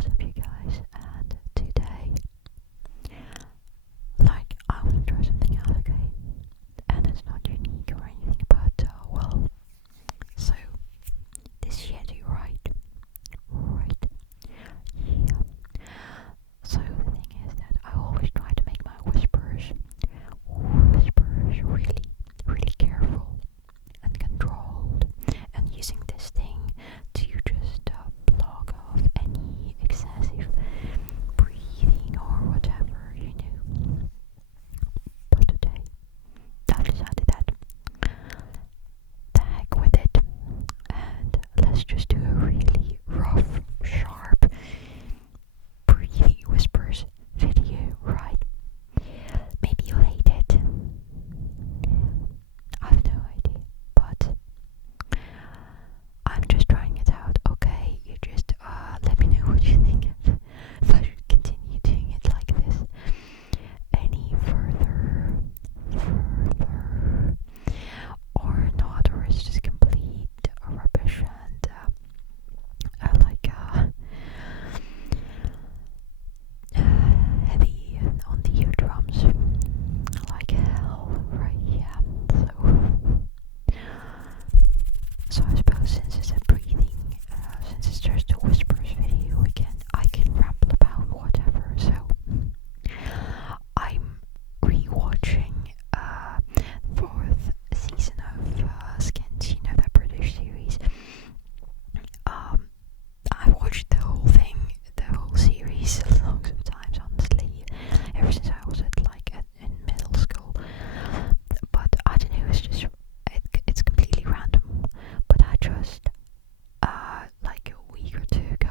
what's up you guys, and today, I want to try something out, okay? And it's not unique or anything, but, so, this Yeti, right? Right. Yeah. So, the thing is that I always try to make my whispers really, really careful and controlled, and using this thing to just block off any excessive breathing or whatever, But today, I've decided that the heck with it, and let's just do a really rough, sharp, breathy whispers video, right? Maybe you hate it. I have no idea, but I'm just trying it out, okay? You just let me know what you think if I should continue doing it like this any further, or not, or it's just complete rubbish and heavy on the eardrums like hell, right? Yeah. So I suppose since it's a breathing, since it's just a whispers video, I can ramble about whatever. So I'm rewatching the fourth season of Skins, that British series. I watched the whole thing, the whole series, loads of times, honestly, ever since I was in middle school. But I don't know, it's completely random. But I just like a week or two ago,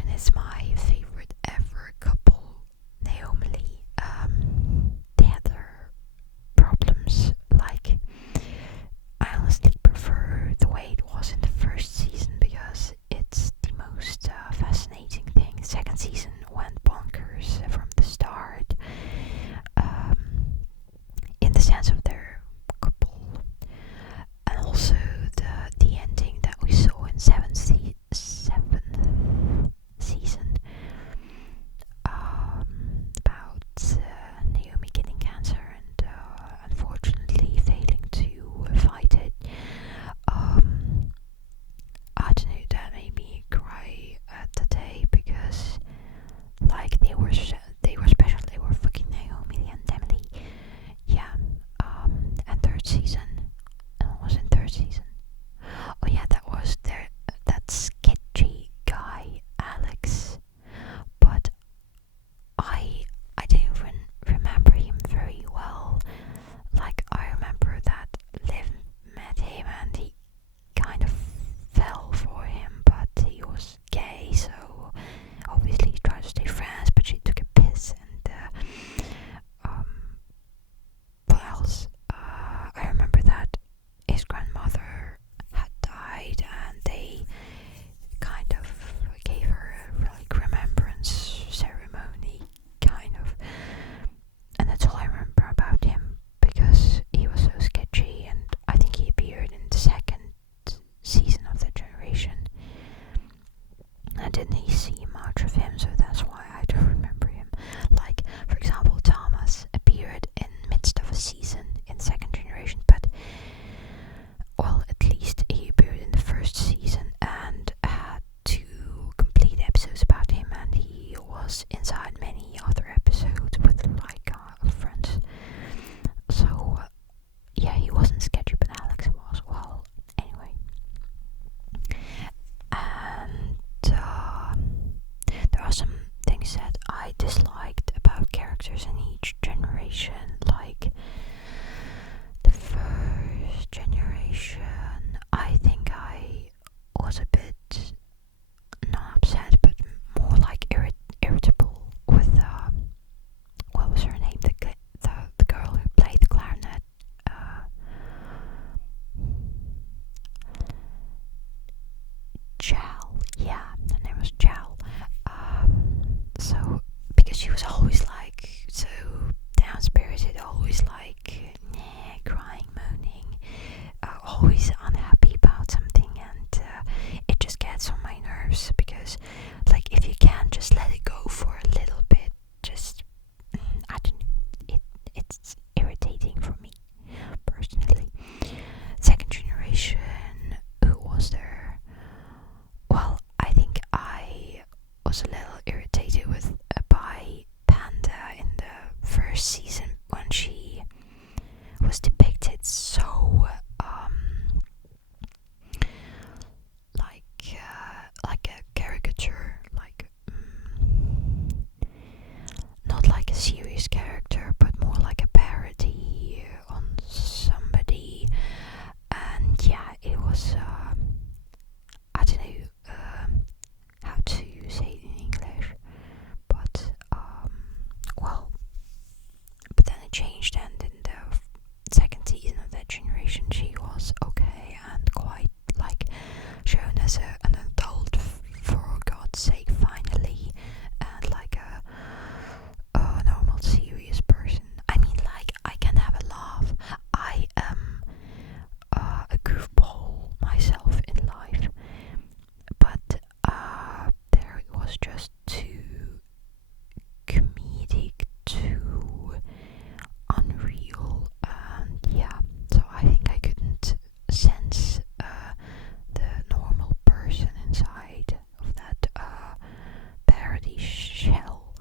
generation is my favorite ever couple, Naomi. They had their problems. Like, I honestly prefer the way it was in the first season because it's the most fascinating thing. The second season went bonkers from the start, in the sense of their couple, and also the ending that we saw in seventh season, about Naomi getting cancer and unfortunately failing to fight it. I don't know, that made me cry at the day because like they were special. They were fucking Naomi and Emily. Yeah. And third season. What was in third season? Oh yeah, that sketchy guy, Alex. But I don't even remember him very well. Like, I remember that Liv met him and he kind of fell for him, but he was gay, so obviously he tried to stay friends, but she took a piss. And what else? I remember that his grandmother had died and they kind of gave her a like remembrance ceremony, kind of. And that's all I remember about him because he was so sketchy, and I think he appeared in the second season of The Generation. I didn't see much of him, so that's why I don't remember him. Like, for example, Thomas appeared in midst of a season in Second Generation, but well, at least he appeared in the first season and had 2 complete episodes about him, and he was inside many other episodes with like friends. So yeah, he wasn't sketchy, but Alex was. Well, anyway. And there are some things that I disliked about characters in each generation. Like, the first generation, I think I was a bit not upset, but more like irritable with what was her name? The girl who played the clarinet. Chal, yeah, her name was Chal. So because she was always like so down spirited, always like crying, moaning, always unhappy about something, and it just gets on my nerves because, like, if you can't just let it go for a little bit, just I don't know, it's irritating for me personally. Second generation, who was there? Well, I think I was a little irritated with by Panda in the first season when she was depicted so like a caricature, like not like a serious character, but more like a parody on somebody. And yeah, it was I don't know how to say it in English, but well, but then it changed, and in the second season of That Generation she was okay and quite like shown as an adult, for God's sake, finally, and like a normal serious person. I mean, like, I can have a laugh. I am a goofball myself in life, but there it was just too comedic, too unreal, and yeah, so I think I couldn't sense the normal person inside of that parody shell.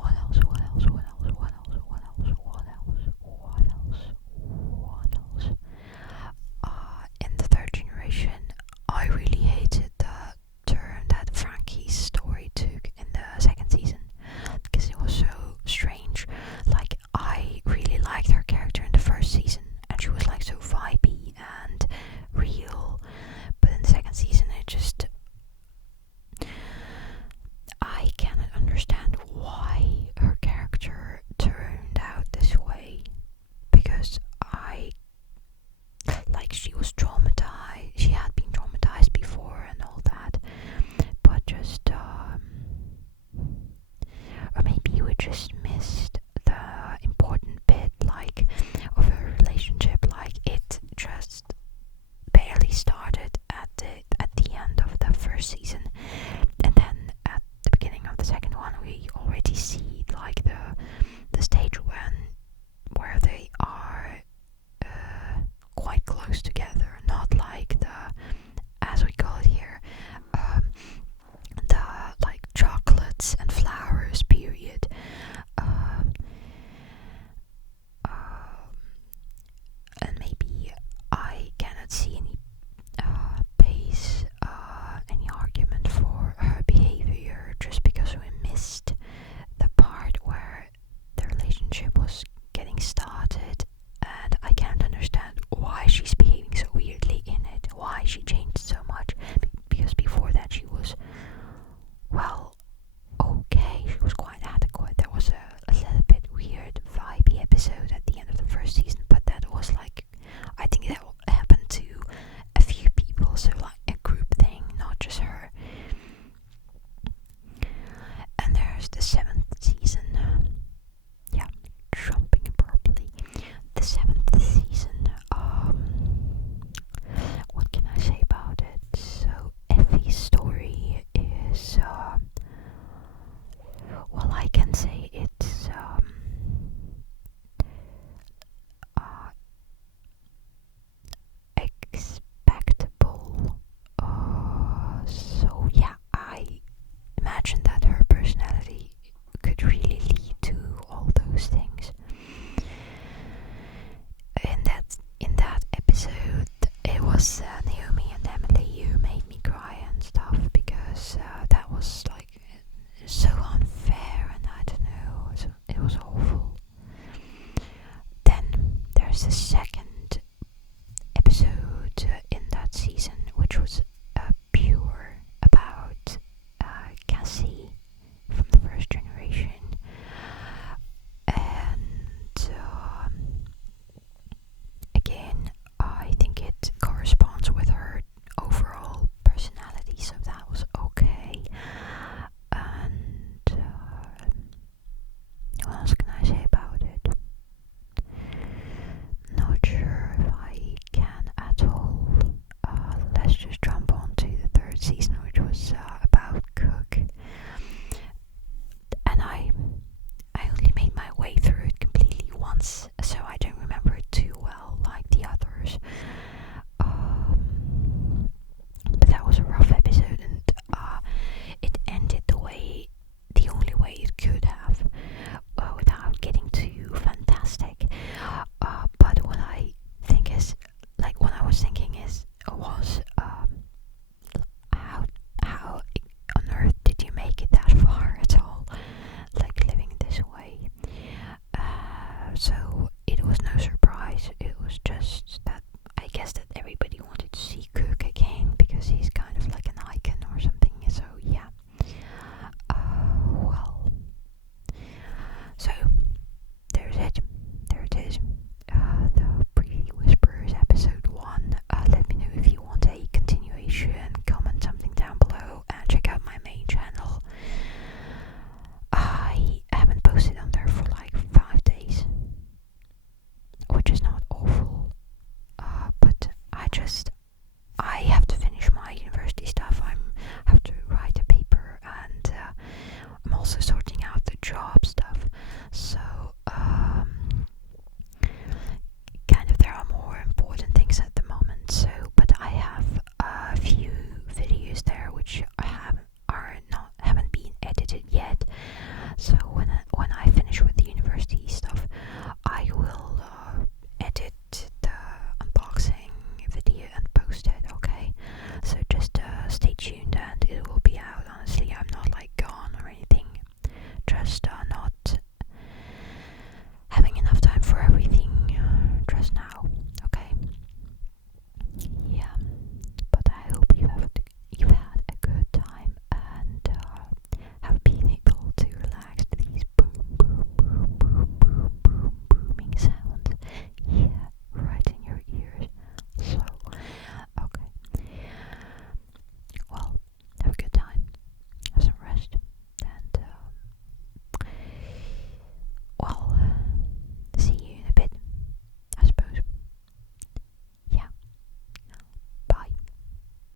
What else? What else? What else? What else? What else? What else? What else? What else? In the third generation, I really hated season